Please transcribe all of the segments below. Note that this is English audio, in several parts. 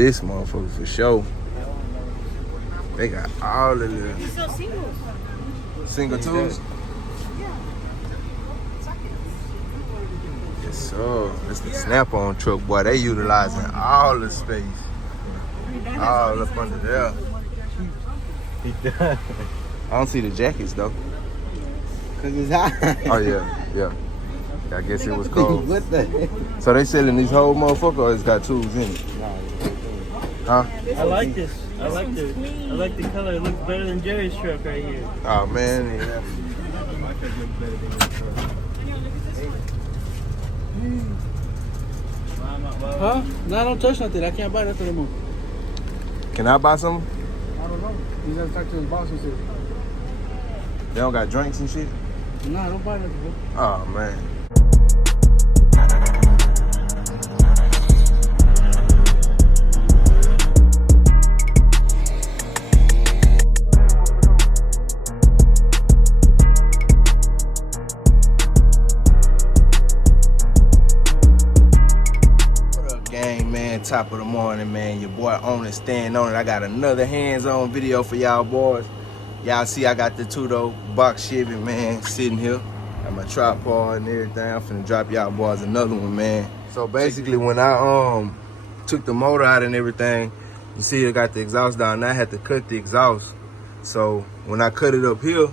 this motherfucker for sure. They got all of the single tools. Yes, sir. It's the Snap-on truck, boy. They utilizing all the space. All up under there. I don't see the jackets though. Cause it's hot. Oh yeah. I guess it was cold. What the heck? So they selling these whole motherfucker or it's got tools in it? Huh? I like this. I like the color. It looks better than Jerry's truck right here. Oh man, yeah. Huh? No, don't touch nothing. I can't buy nothing anymore. Can I buy something? I don't know. He's gonna talk to his boss and say, They don't got drinks and shit? nah, don't buy nothing, bro. Oh man. Top of the morning, man. Your boy on it, stand on it. I got another hands-on video for y'all boys. Y'all see I got the Tudo box Chevy, man, sitting here. Got my tripod and everything. I'm finna drop y'all boys another one, man. So basically when I took the motor out and everything, you see I got the exhaust down. Now I had to cut the exhaust. So when I cut it up here,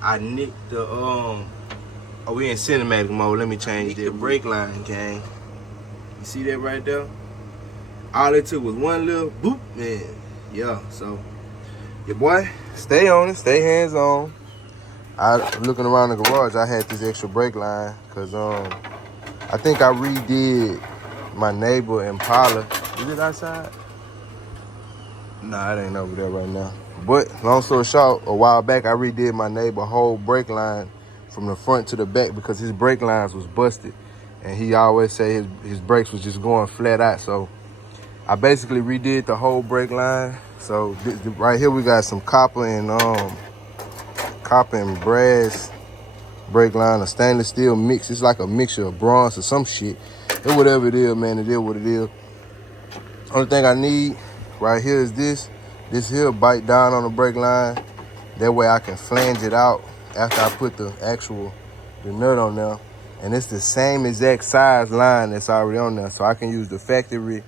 I nicked the oh, we in cinematic mode. Let me change the brake line, gang. You see that right there? All it took was one little boop, man. Yeah, so your boy, stay on it, stay hands on. Looking around the garage, I had this extra brake line because I think I redid my neighbor Impala. Is it outside? Nah, it ain't over there right now. But long story short, a while back I redid my neighbor whole brake line from the front to the back because his brake lines was busted. And he always say his brakes was just going flat out. So I basically redid the whole brake line. So right here we got some copper and brass brake line, a stainless steel mix. It's like a mixture of bronze or some shit. Or whatever it is, man, it is what it is. Only thing I need right here is this. This here bite down on the brake line. That way I can flange it out after I put the nut on there. And it's the same exact size line that's already on there. So I can use the factory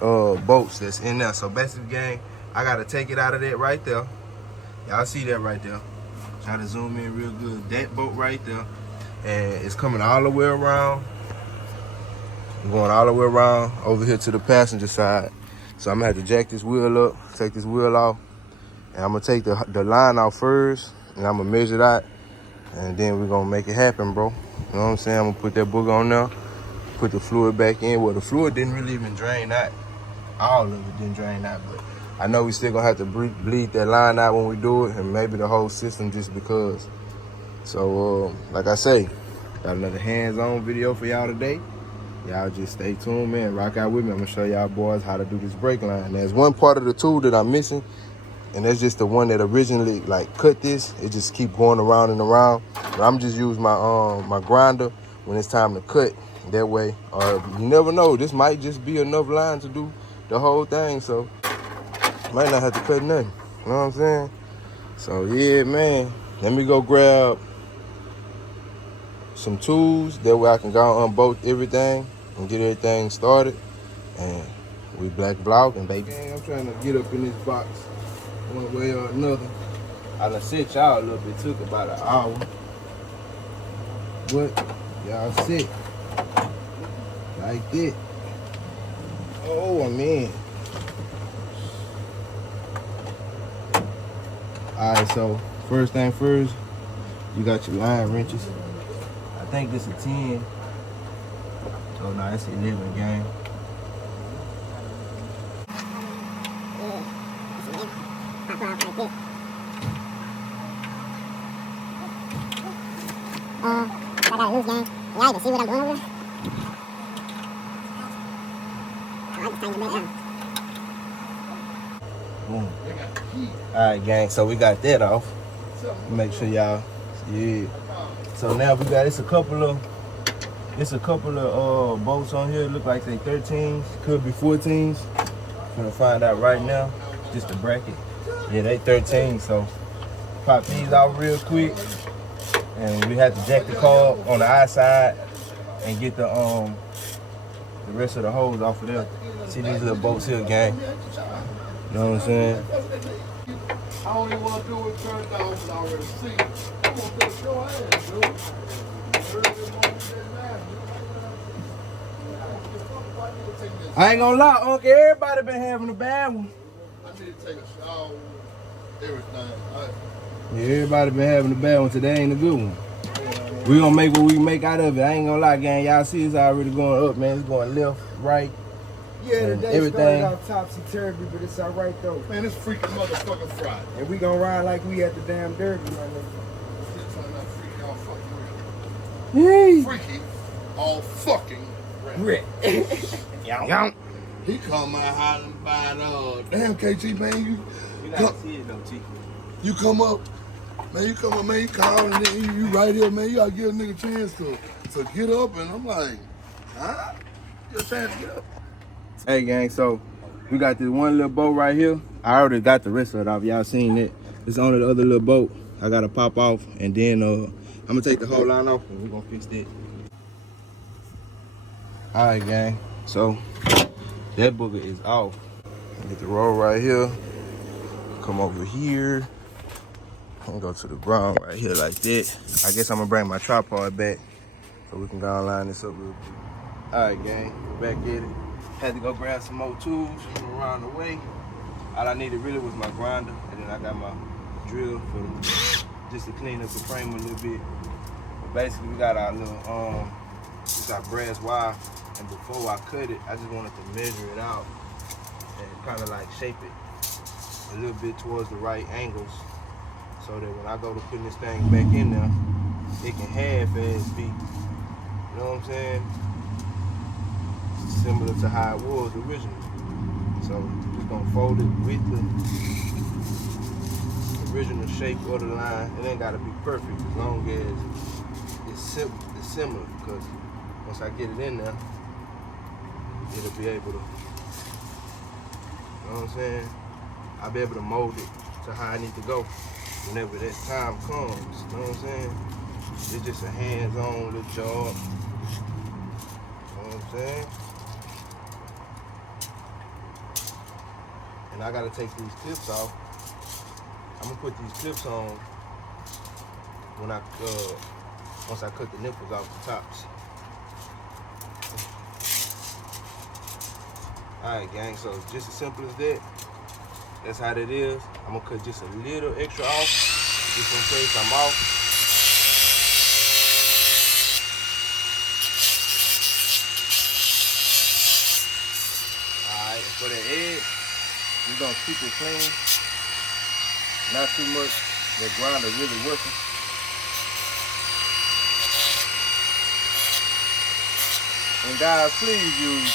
bolts that's in there. So basically, gang, I gotta take it out of that right there. Y'all see that right there. Try to zoom in real good. That bolt right there. And it's coming all the way around. I'm going all the way around over here to the passenger side. So I'm gonna have to jack this wheel up, take this wheel off. And I'm gonna take the line out first. And I'm gonna measure that. And then we're gonna make it happen, bro. You know what I'm saying? I'm gonna put that booger on there, put the fluid back in. Well, the fluid didn't really even drain out. All of it didn't drain out, but I know we still gonna have to bleed that line out when we do it, and maybe the whole system just because. So, like I say, got another hands-on video for y'all today. Y'all just stay tuned, man. Rock out with me. I'm gonna show y'all boys how to do this brake line. There's one part of the tool that I'm missing, and that's just the one that originally cut this. It just keep going around and around. But I'm just use my my grinder when it's time to cut. That way, or you never know, this might just be enough line to do the whole thing. So might not have to cut nothing. You know what I'm saying? So yeah, man. Let me go grab some tools. That way I can go unbolt everything and get everything started. And we black vlogging, baby. I'm trying to get up in this box one way or another. I done sit y'all a little bit, took about an hour. But y'all sit like that. Oh, man. Alright, so first thing first, you got your line wrenches. I think this is a 10. Oh no, it's 11 gang. I got a loose gang. Y'all even see what I'm doing over there? I just tighten the brake down. Boom. Alright gang, so we got that off. Make sure y'all, yeah. So now we got, it's a couple of bolts on here. Look like they 13s, could be 14s. Gonna find out right now. Just the bracket. Yeah, they 13, so pop these out real quick. And we have to jack the car on the outside and get the rest of the hose off of there. See these little bolts here, gang. You know what I'm saying? I don't even want to do it turned off already. See, I'm going to put your ass, dude. I ain't gonna lie, Uncle, everybody been having a bad one. I need to take a shower, everything. Yeah, everybody been having a bad one. Today ain't a good one. We gonna make what we can make out of it. I ain't gonna lie, gang. Y'all see it's already going up, man. It's going left, right. Yeah, and today everything. started out topsy-turvy, but it's all right, though. Man, it's freaking motherfucking Friday. And we gonna ride like we at the damn derby, my nigga. It's not freaking all fucking Hey. real. Freaky all fucking Rick. He come out hollering about, damn KT, man, You gotta see it though, T. you come up, man, you call, and then you right here, man, you gotta give a nigga a chance to get up, and I'm like, huh? Get a chance to get up. Hey, gang, so we got this one little boat right here. I already got the rest of it off. Y'all seen it. It's on the other little boat. I gotta pop off, and then I'm gonna take the whole line off, and we're gonna fix that. All right, gang. So that booger is off. Get the roll right here. Come over here. And go to the ground right here like that. I guess I'm gonna bring my tripod back so we can go and line this up real quick. All right, gang. Back at it. Had to go grab some more tools from around the way. All I needed really was my grinder, and then I got my drill just to clean up the frame a little bit. But basically, we got our little it's our brass wire, and before I cut it, I just wanted to measure it out and kind of like shape it a little bit towards the right angles, so that when I go to putting this thing back in there, it can half-ass be, you know what I'm saying? Similar to how it was originally. So just gonna fold it with the original shape of the line. It ain't gotta be perfect as long as it's similar, because once I get it in there, it'll be able to, you know what I'm saying? I'll be able to mold it to how I need to go whenever that time comes, you know what I'm saying? It's just a hands-on little job, you know what I'm saying? And I gotta take these clips off. I'm gonna put these clips on when once I cut the nipples off the tops. Alright, gang, so just as simple as that. That's how that is. I'm gonna cut just a little extra off, just in case I'm off. Alright, and for the edge, we're gonna keep it clean. Not too much. The grinder really working. And guys, please use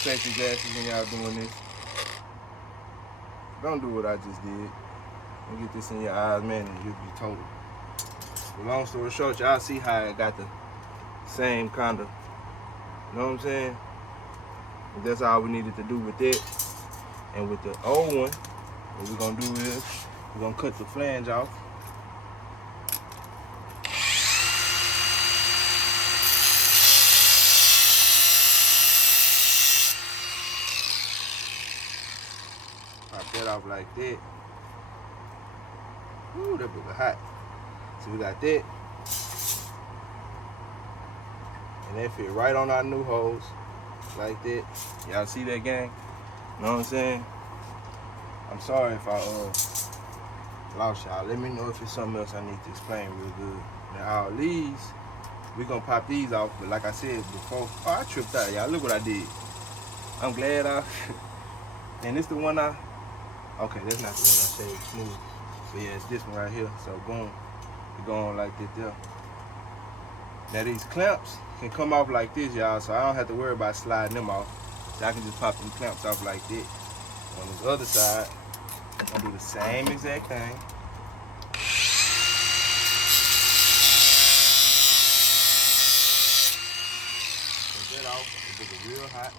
safety glasses when y'all doing this. Don't do what I just did. And get this in your eyes, man, and you'll be total. But long story short, y'all see how I got the same kind of, you know what I'm saying? And that's all we needed to do with it. And with the old one, what we're gonna do is we're gonna cut the flange off. Pop that off like that. Ooh, that booger hot. So we got that. And that fit right on our new hose. Like that. Y'all see that, gang? You know what I'm saying? I'm sorry if I lost y'all. Let me know if it's something else I need to explain real good. Now all these, we're gonna pop these off, but like I said before, I tripped out, y'all. Look what I did. I'm glad and it's the one okay, that's not the one I shaved smooth. So yeah, it's this one right here. So boom, it go on like that there. Now these clamps can come off like this, y'all, so I don't have to worry about sliding them off. So I can just pop them clamps off like that. On this other side, I'm gonna do the same exact thing. Take that off, it's real hot.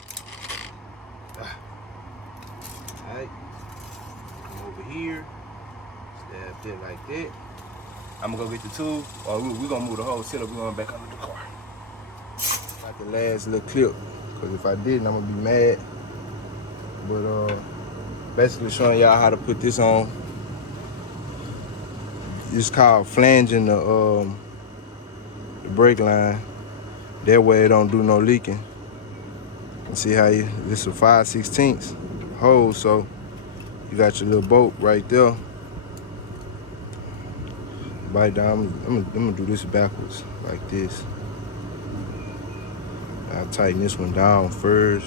Stab it like that. I'm gonna go get the tool, or we're gonna move the whole setup. We're going back under the car. Like the last little clip, because if I didn't, I'm gonna be mad. But basically showing y'all how to put this on. It's called flanging the brake line. That way it don't do no leaking. See how this is a 5/16 hole, so you got your little bolt right there. Bite down. I'm gonna do this backwards, like this. I'll tighten this one down first,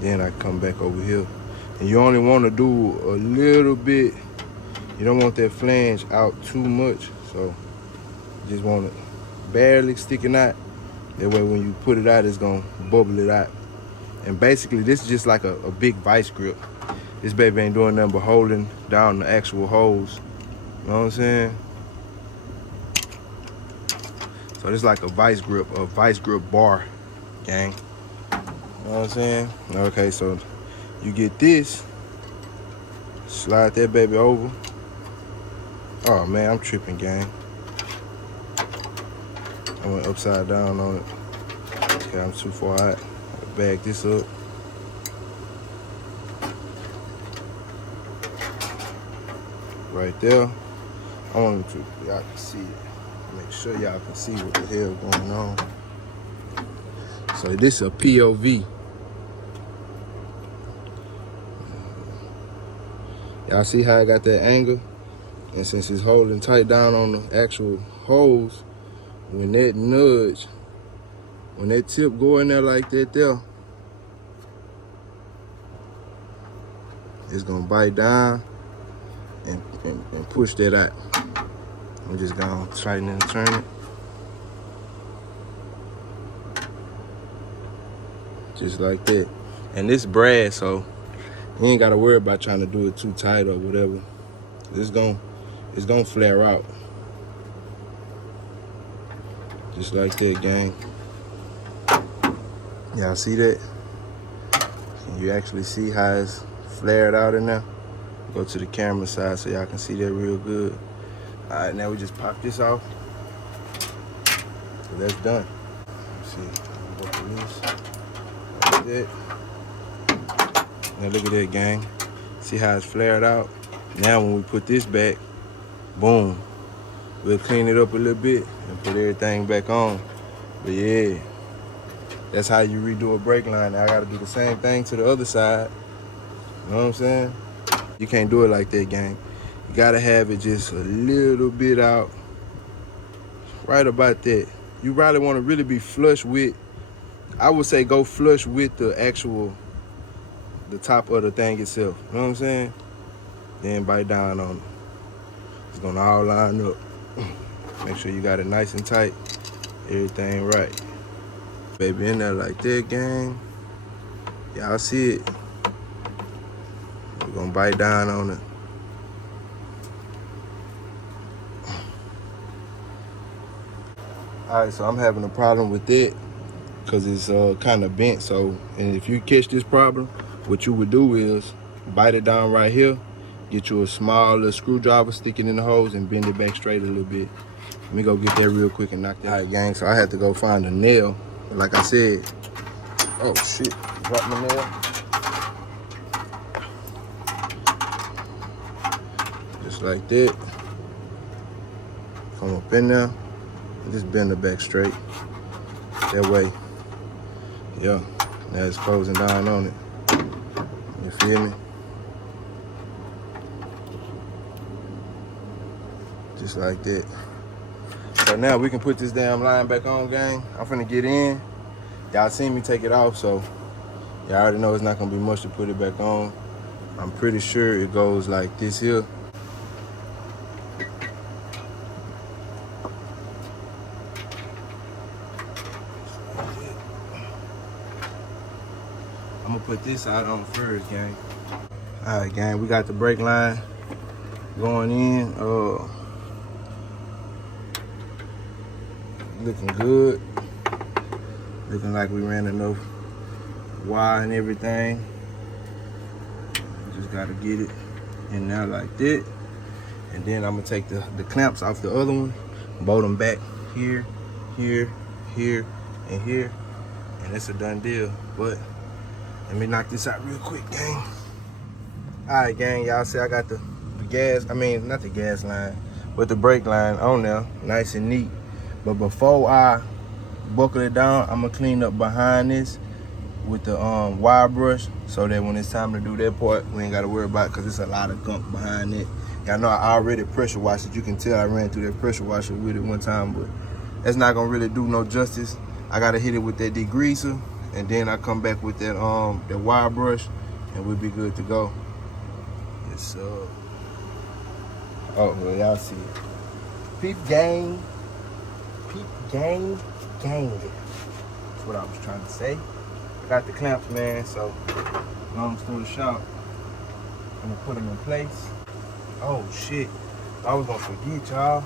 then I come back over here. And you only want to do a little bit. You don't want that flange out too much, so you just want it barely sticking out. That way when you put it out, it's gonna bubble it out. And basically this is just like a big vice grip. This baby ain't doing nothing but holding down the actual hose. You know what I'm saying? So this is like a vice grip bar, gang. You know what I'm saying? Okay, so you get this, slide that baby over. Oh man, I'm tripping, gang. I went upside down on it. Okay, I'm too far out. Bag this up. Right there. I want to, y'all can see it. Make sure y'all can see what the hell going on. So this is a POV. Y'all see how I got that angle? And since it's holding tight down on the actual hose, when that nudge, when that tip go in there like that there, it's gonna bite down and push that out. I'm just gonna tighten and turn it. Just like that. And this brass, so you ain't gotta worry about trying to do it too tight or whatever. It's gonna flare out. Just like that, gang. Y'all see that? Can you actually see how it's flared out in there? Go to the camera side so y'all can see that real good. All right, now we just pop this off. So that's done. Let's see, go through this. Like that. Now look at that, gang. See how it's flared out? Now when we put this back, boom. We'll clean it up a little bit and put everything back on. But yeah, that's how you redo a brake line. Now I gotta do the same thing to the other side. You know what I'm saying? You can't do it like that, gang. You gotta have it just a little bit out. Right about that. You probably wanna really be flush with, I would say go flush with the top of the thing itself. You know what I'm saying? Then bite down on it. It's gonna all line up. Make sure you got it nice and tight. Everything right. Baby in there like that, gang. Y'all see it. We're gonna bite down on it. All right, so I'm having a problem with it because it's kind of bent. So, and if you catch this problem, what you would do is bite it down right here, get you a small little screwdriver, stick it in the hose, and bend it back straight a little bit. Let me go get that real quick and knock that. All right, gang, so I had to go find a nail. Like I said, oh shit, dropped my nail. Just like that. Come up in there, and just bend it back straight. That way, yeah, now it's closing down on it. You feel me? Just like that. So now we can put this damn line back on, gang. I'm finna get in. Y'all seen me take it off, so y'all already know it's not gonna be much to put it back on. I'm pretty sure it goes like this here. I'm gonna put this out on first, gang. All right, gang, we got the brake line going in. Looking good. Looking like we ran enough wire and everything. We just gotta get it in there like that. And then I'm gonna take the clamps off the other one, bolt them back here, here, here, and here, and it's a done deal. But let me knock this out real quick, gang. All right, gang, y'all see I got the gas, I mean, not the gas line, but the brake line on there, nice and neat. But before I buckle it down, I'm gonna clean up behind this with the wire brush, so that when it's time to do that part, we ain't gotta worry about it, cause it's a lot of gunk behind it. Y'all know I already pressure washed it. You can tell I ran through that pressure washer with it one time, but that's not gonna really do no justice. I gotta hit it with that degreaser, and then I come back with that wire brush, and we'll be good to go. Yes, sir. Oh, well, y'all see it. Peep gang. Peep gang. Gang. That's what I was trying to say. I got the clamps, man, so long story short, I'm gonna put them in place. Oh, shit. I was gonna forget, y'all.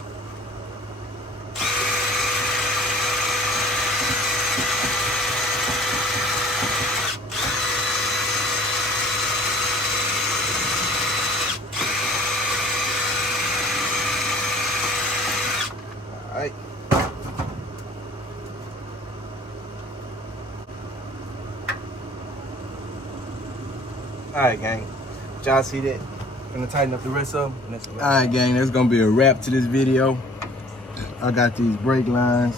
Alright. Alright, gang. Y'all see that? Gonna tighten up the rest of them. Alright, gang, that's gonna be a wrap to this video. I got these brake lines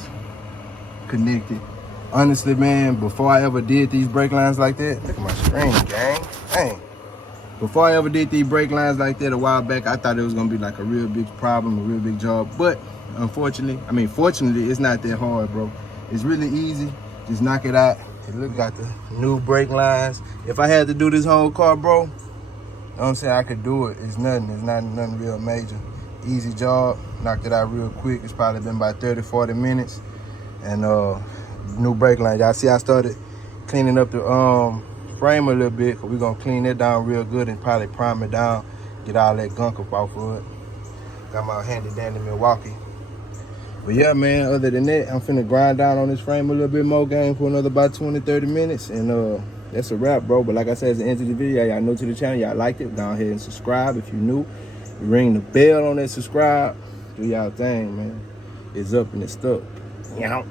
connected. Honestly, man, before I ever did these brake lines like that, look at my screen, gang. Dang. Before I ever did these brake lines like that a while back, I thought it was gonna be like a real big problem, a real big job. But unfortunately, fortunately, it's not that hard, bro. It's really easy. Just knock it out. Look, got the new brake lines. If I had to do this whole car, bro, you know what I'm saying, I could do it. It's nothing. It's not nothing real major. Easy job. Knocked it out real quick. It's probably been about 30, 40 minutes. And new brake line. Y'all see I started cleaning up the frame a little bit. We're going to clean it down real good and probably prime it down. Get all that gunk up off of it. Got my handy dandy Milwaukee. But yeah, man, other than that, I'm finna grind down on this frame a little bit more, gang, for another about 20, 30 minutes. And that's a wrap, bro. But like I said, at the end of the video, y'all new to the channel, y'all liked it, go ahead and subscribe if you're new. Ring the bell on that subscribe. Do y'all thing, man. It's up and it's stuck. You know?